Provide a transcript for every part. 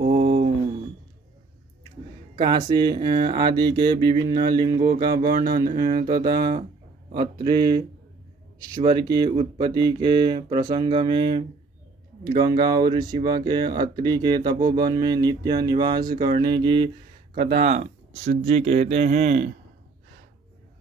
ओम। काशी आदि के विभिन्न लिंगों का वर्णन तथा अत्रि ईश्वर की उत्पत्ति के प्रसंग में गंगा और शिव के अत्रि के तपोवन में नित्य निवास करने की कथा सुज्जी कहते हैं।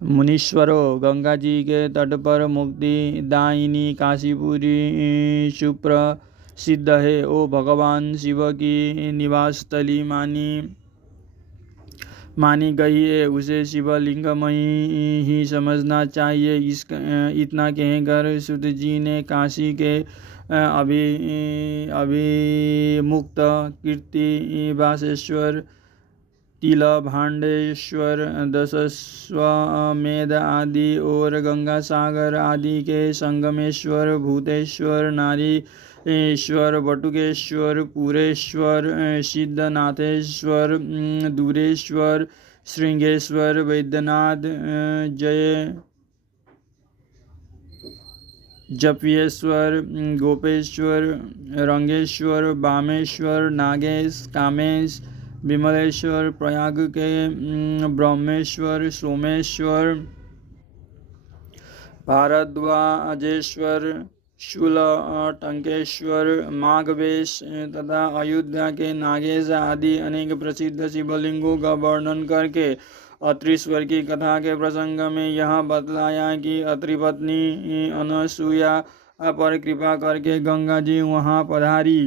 मुनीश्वरों, गंगा जी के तट पर मुक्ति दायिनी काशीपुरी सुप्रसिद्ध है। ओ भगवान शिव की निवास स्थली मानी गई है, उसे शिवलिंगमयी ही समझना चाहिए। इतना कहकर सूत जी ने काशी के अभिमुक्त कीर्ति बासेश्वर, तिल भांडेश्वर, दशश्वमेध आदि और गंगा सागर आदि के संगमेश्वर, भूतेश्वर, नारीश्वर, बटुकेश्वर, पुरेश्वर, सिद्धनाथेश्वर, दूरेश्वर, श्रृंगेश्वर, वैद्यनाथ, जपियेश्वर, गोपेश्वर, रंगेश्वर, बामेश्वर, नागेश, कामेश, विमलेश्वर, प्रयाग के ब्रह्मेश्वर, सोमेश्वर, भारद्वाजेश्वर, शूलटंकेश्वर, माघवेश तथा अयोध्या के नागेश आदि अनेक प्रसिद्ध शिवलिंगों का वर्णन करके अत्रीश्वर की कथा के प्रसंग में यह बतलाया कि अत्रि पत्नी अनसुया पर कृपा करके गंगा जी वहाँ पधारी।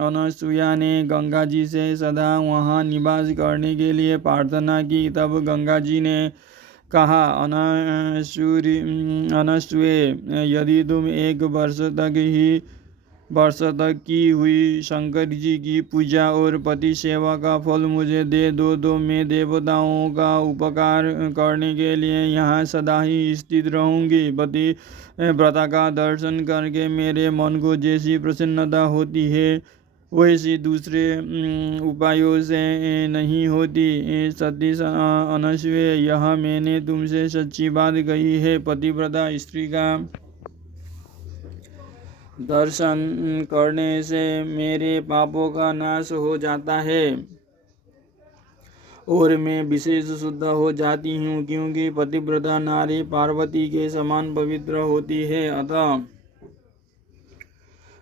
अनसुया ने गंगा जी से सदा वहाँ निवास करने के लिए प्रार्थना की। तब गंगा जी ने कहा, अनसुए, यदि तुम एक वर्ष तक की हुई शंकर जी की पूजा और पति सेवा का फल मुझे दे दो तो मैं देवताओं का उपकार करने के लिए यहाँ सदा ही स्थित रहूंगी। पति व्रता का दर्शन करके मेरे मन को जैसी प्रसन्नता होती है वैसी दूसरे उपायों से नहीं होती। सती अनसुए, यह मैंने तुमसे सच्ची बात कही है। पतिव्रता स्त्री का दर्शन करने से मेरे पापों का नाश हो जाता है और मैं विशेष शुद्ध हो जाती हूँ, क्योंकि पतिव्रता नारी पार्वती के समान पवित्र होती है। अतः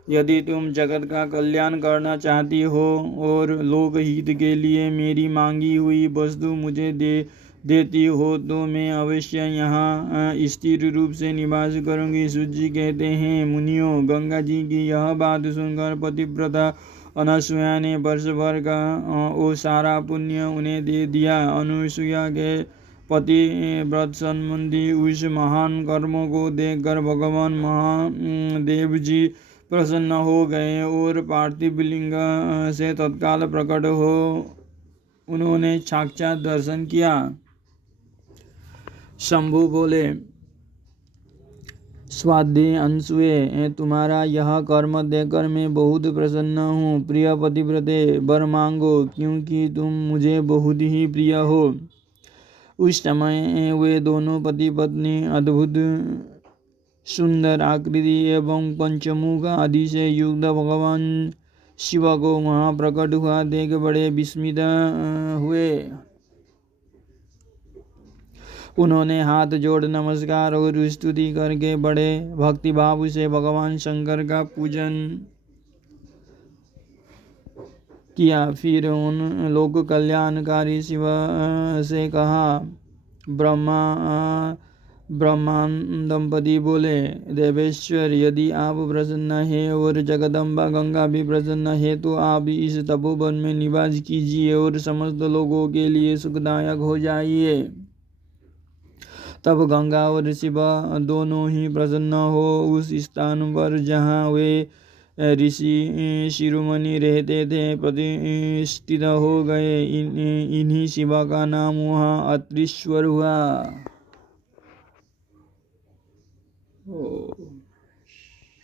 यदि तुम जगत का कल्याण करना चाहती हो और लोकहित के लिए मेरी मांगी हुई वस्तु मुझे देती हो तो मैं अवश्य यहाँ स्थिर रूप से निवास करूँगी। सूजी कहते हैं, मुनियों, गंगा जी की यह बात सुनकर पतिव्रता अनसुया ने वर्ष भर का वो सारा पुण्य उन्हें दे दिया। अनसुया के पति व्रत संबंधी उस महान कर्मों को देखकर भगवान महादेव जी प्रसन्न हो गए और पार्थिव लिंग से तत्काल प्रकट हो उन्होंने साक्षात दर्शन किया। शंभु बोले, स्वाध्वी अनसुए, तुम्हारा यह कर्म देखकर मैं बहुत प्रसन्न हूँ। प्रिय पतिव्रते, वर मांगो, क्योंकि तुम मुझे बहुत ही प्रिय हो। उस समय वे दोनों पति पत्नी अद्भुत सुंदर आकृति एवं पंचमुख आदि से युक्त भगवान शिव को वहाँ प्रकट हुआ देख बड़े विस्मित हुए। उन्होंने हाथ जोड़ नमस्कार और स्तुति करके बड़े भक्तिभाव से भगवान शंकर का पूजन किया। फिर उन लोक कल्याणकारी शिव से कहा। ब्रह्मा दंपति बोले, देवेश्वर, यदि आप प्रसन्न है और जगदम्बा गंगा भी प्रसन्न है तो आप इस तपोवन में निवास कीजिए और समस्त लोगों के लिए सुखदायक हो जाइए। तब गंगा और शिव दोनों ही प्रसन्न हो उस स्थान पर जहाँ वे ऋषि शिरोमणि रहते थे प्रतिष्ठित हो गए। इन्हीं शिव का नाम वहाँ अत्रीश्वर हुआ।